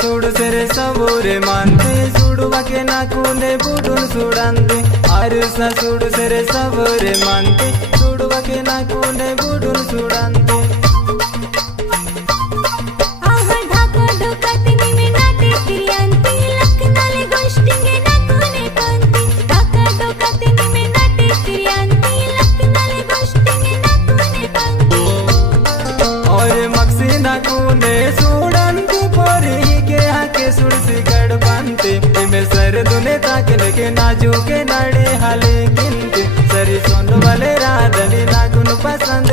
చూడు సరే సబూరే మాంతే చూడువకే నాకు నే బుడును చూడంతే అరుస చూడు సరే సబూరే మాంతే చూడువకే నాకు నే బుడును చూడంతే నాకు నే చూడంతి పోరి के आके सुड़सी गड़ बनते में सर दुने ताकल के नाजू के नाड़े हाले किंते सरी सोन वाले राधनी नाकुन पसंद